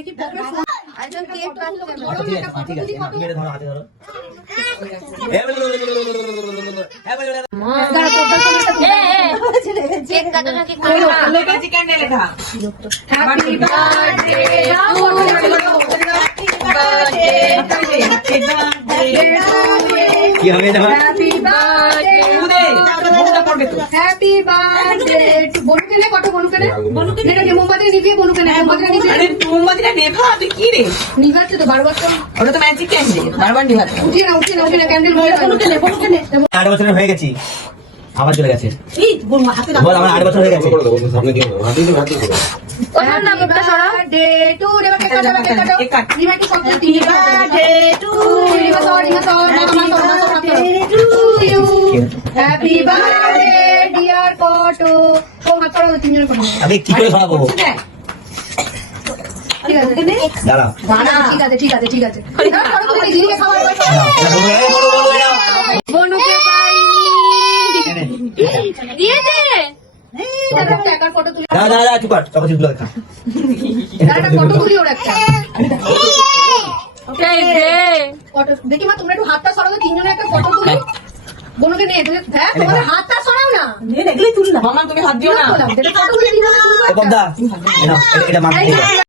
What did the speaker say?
দেখি একজন কেক কাটলো ঠিক আছে মেরে ধরো হাতে ধরো কেক কাটানো কি লেখা চিকেন লেখা হ্যাপি বার্থডে কি হবে এটা হ্যাপি বার্থডে হ্যাপি বার্থডে বনু কেনে কত বনু কেনে এটা মোমবাতি নিভিয়ে বনু কেনে মোমবাতিটা নেভা তুই কি রে নিভাচ্ছে তো বারবার তো ওটা তো ম্যাজিক ক্যান্ডেল বারবার নেভাতে উঠিয়ে না ক্যান্ডেল বনু কেনে 8 বছরের হয়ে গেছি আবার চলে গেছে বল আমার 8 বছর হয়ে গেছে ওটার নাম একটা সরা ডে টু রে কাটো নিভাটি সব তিন ডে to Rima happy birthday dear কটো ও হাত ধরো তিনজন করে আমি কি করে খাবো ঠিক আছে দাঁড়া ঠিক আছে দিদিকে খাবার বনুকে দিয়েছে টাকার ফটো তুলে দাঁড়া চুপ কর তখন চুপ দেখা একটা ফটো তুলি ওর একটা ফটো দেখি মা তোমরা একটু হাতটা সরাও তিনজনে একটা ফটো তুলি বনুকে নিয়ে হ্যাঁ তোমাদের হাতটা সরাও না দেখলেই তুল না মামা তুমি হাত দিও না ফটো তুলে তিনজনে এটা মামা